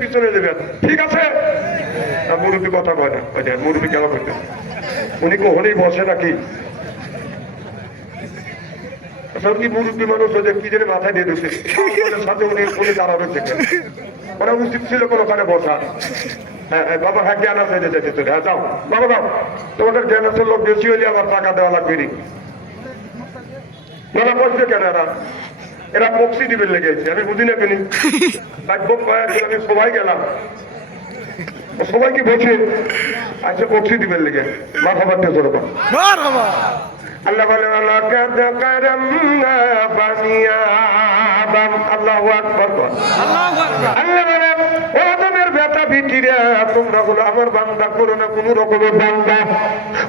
পিছনে দেবেন, ঠিক আছে? মুরব্বী কথা কয় না, মুরব্বী কেন করতে উনি কখনই বসে নাকি? সব কি মুরব্বী মানুষ কি যেন মাথায় দিয়ে দিচ্ছে সাথে উনি উনি দাঁড়াবে থেকে ওরা উচিত ছিল কোনোখানে বসা। হ্যাঁ বাবা, হ্যাঁ জ্ঞান আছে যেতে চলে, হ্যাঁ যাও বাবা যাও, তোমাদের জ্ঞান আছে লোক বেশি হলে আবার টাকা দেওয়া লাগবে নি। বলা বলছে কেন এরা? এরা বক্সি দিবে লেগেছে, আমি বুঝি না কেনি। আমি সবাই গেলাম, সবাইকে বলছি আচ্ছা বক্সি দিবেন লেগে মাথা বাড়তে চলবো। আল্লাহ বলে আল্লাহ বলে ও তোমার বেটা ভিটিরা, তোমরা হলো আমার বান্দা, করো না কোন রকমের বান্দা,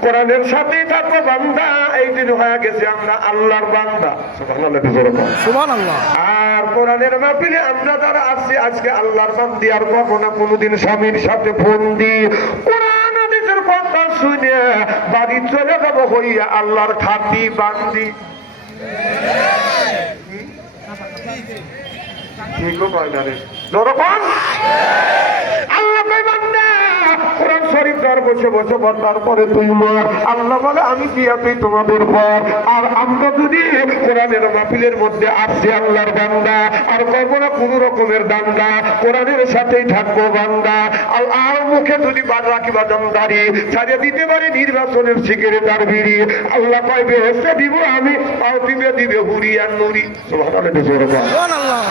কোরআনের সাথেই থাকো বান্দা। এই দিন হয়ে গেছে আমরা আল্লাহর বান্দা, সুবহানাল্লাহ। আর কোরআনের মাহফিলে আমরা যারা আছি আজকে আল্লাহর বান্দি, আর কখনো কোনোদিন স্বামীর সাথে বন্দি, কোরআন হাদিসের কথা শুনে বাড়ি চলে যাবো হইয়া আল্লাহর খাতি বান্দি। ঠিকও পায় না রে যখন আল্লাহ কই বান্দা কোরআন শরীফ ধর বসে বসে পড়, তারপরে তুই মর। আল্লাহ বলে আমি দিয়া তুই তোমাদের পর। আর আমরা যদি কোরআনের মাহফিলের মধ্যে আসছি আল্লাহর বান্দা, আর করবো না কোন রকমের দাঙ্গা, কোরআনের সাথেই থাকবো বান্দা। আর মুখে যদি বার রাখিবা দমদারি ছাড়িয়ে দিতে পারে নির্বাচনের সিগারেট আর বিড়ি, আল্লাহ কয় বেহেশতে দিব আমি, তাও দিবে দিবে হুরি আর নুরি। সুবহানাল্লাহ।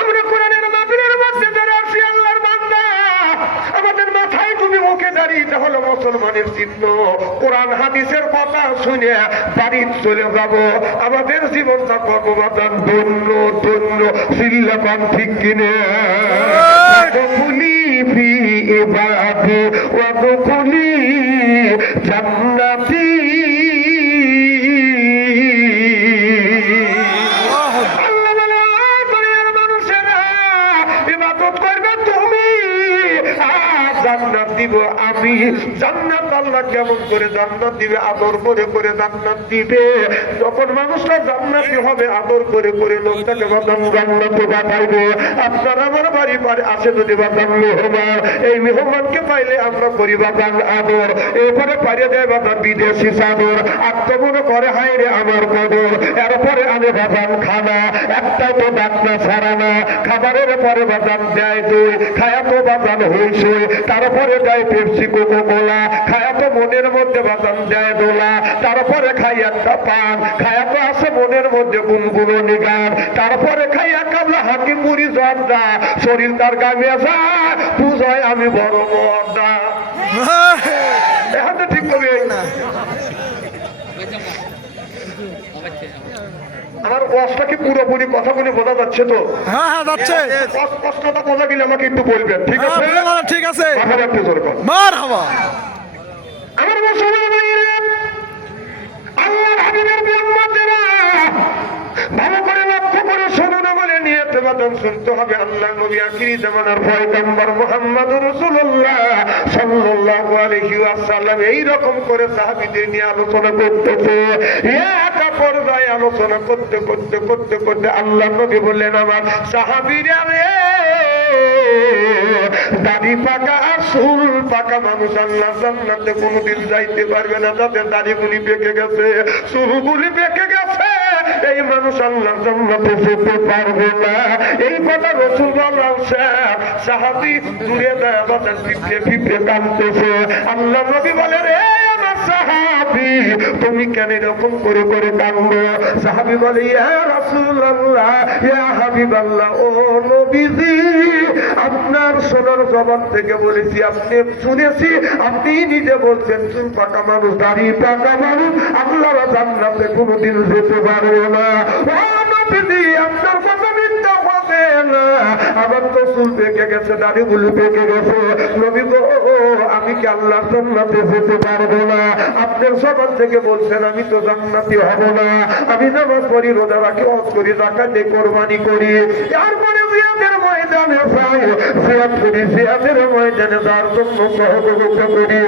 আমরা কোরআনের মাহফিলের মধ্যে যারা আছি আল্লাহর বান্দা, আমাদের মাথায় তুমি মুখে দাঁড়িয়ে, এটা হলো মুসলমানের চিহ্ন। কোরআন হাদিসের কথা শুনে বাড়ি চলে যাব, আমাদের জীবনটা ভগবান ধন্য ধন্য সিল্লাপান ঠিক কিনে ফি ইবাদি ওয়া দুখুলি জান্নাতি। জান্নাত দিব আমি, জান্নাত আল্লাহ কেমন করে জান্নাত দিবে? আদর করে করে জান্নাত দিবে। যখন মানুষটা জান্নাতি হবে আদর করে করে লোকটাকে বাদাম জান্নাতে পাঠাইবে। আপনার আমার বাড়ি পারে আসে যদি বাদাম মেহমান, এই মেহমানকে পাইলে আমরা করি বাদাম আদর, এরপরে পারিয়ে দেয় বাদাম বিদেশি চাদর, আত্মমনে করে হায় রে আমার কদর, এরপরে আনে বাদাম খানা, একটাই তো ডাকনা ছাড়া না, খাবারের পরে বাদাম দেয় দই, খায়া তো বাদাম হইছে, তারপরে দেয় পেপসি কোকো কোলা, খায়া তো মনের মধ্যে বাদাম দেয় দোলা, তারপরে খাই একটা পান, খায়া তো আছে মনের মধ্যে গুনগুনো নিগান, তারপরে খাইয়া কাবলা হাকি মুড়ি জর্দা, শরীর তার গামে যায় পূজায় আমি বড় মর্দা। এখন তো ঠিক কবি আমার কষ্টটা কি পুরোপুরি কথাগুলি বোঝা যাচ্ছে তো? হ্যাঁ হ্যাঁ যাচ্ছে। কষ্টটা বোঝা গেলে আমাকে একটু বলবেন, ঠিক আছে? ঠিক আছে। মারহাবা। আমার মুসলমান আল্লাহর হাবিবের উম্মতেরা ভালো করে লক্ষ্য করে শুনুন, বলে নিয়ত বাদন শুনতে হবে। আল্লাহ নবী আখিরি জামানার পয়গম্বর মুহাম্মদুর রাসূলুল্লাহ সাল্লাল্লাহু আলাইহি ওয়াসাল্লাম এই রকম করে সাহাবীদের নিয়ে আলোচনা করতেছে। একা পর্যায়ে আলোচনা করতে করতে করতে করতে আল্লাহ নবী বললেন, আমার সাহাবীরা রে, দাড়ি পাকা আর চুল পাকা মানুষ আল্লাহ জান্নাতে কোনোদিন যাইতে পারবে না। যাদের দাড়িগুলি পেকে গেছে, চুলগুলি পেকে গেছে, এই মানুষ আল্লাহ জান্নাতে যেতে পারবে না। এই কথা রাসূল বলেন। সাহাবী দূরে দেয় বাজার পিঠে পিঠে কাঁদতেছে। আল্লাহ নবী বলেন, রে আমার সাহাবী, তুমি কেন এরকম করে করে কাঁদো? সাহাবী বলে, ইয়া রাসূলুল্লাহ, ইয়া হাবিবাল্লাহ, ও নবীজি, আপনার সোনার জবান থেকে বলেছি, আপনি শুনেছি, আপনি নিজে বলছেন চুল পাকা মানুষ, দাড়ি পাকা মানুষ আল্লাহ জান্নাতে কোনোদিন যেতে পারবে না। ও নবীজি, আপনার কথা মিথ্যা হবে না, আমার তো চুল পেকে গেছে, দাড়িগুলো পেকে গেছে। নবী গো, আমি কি আল্লাহ জান্নাতে যেতে পারবো না? আপনার জবান থেকে বলছেন আমি তো জান্নাতি হব না। আমি নামাজ পড়ি, রোজা রাখি, হজ করি, যাকাত দেই, কোরবানি করি, তারপরে জিহাদের ময়দানে যাই, জিহাদ করি, জিহাদের ময়দানে যাওয়ার জন্য সহযোগিতা করি।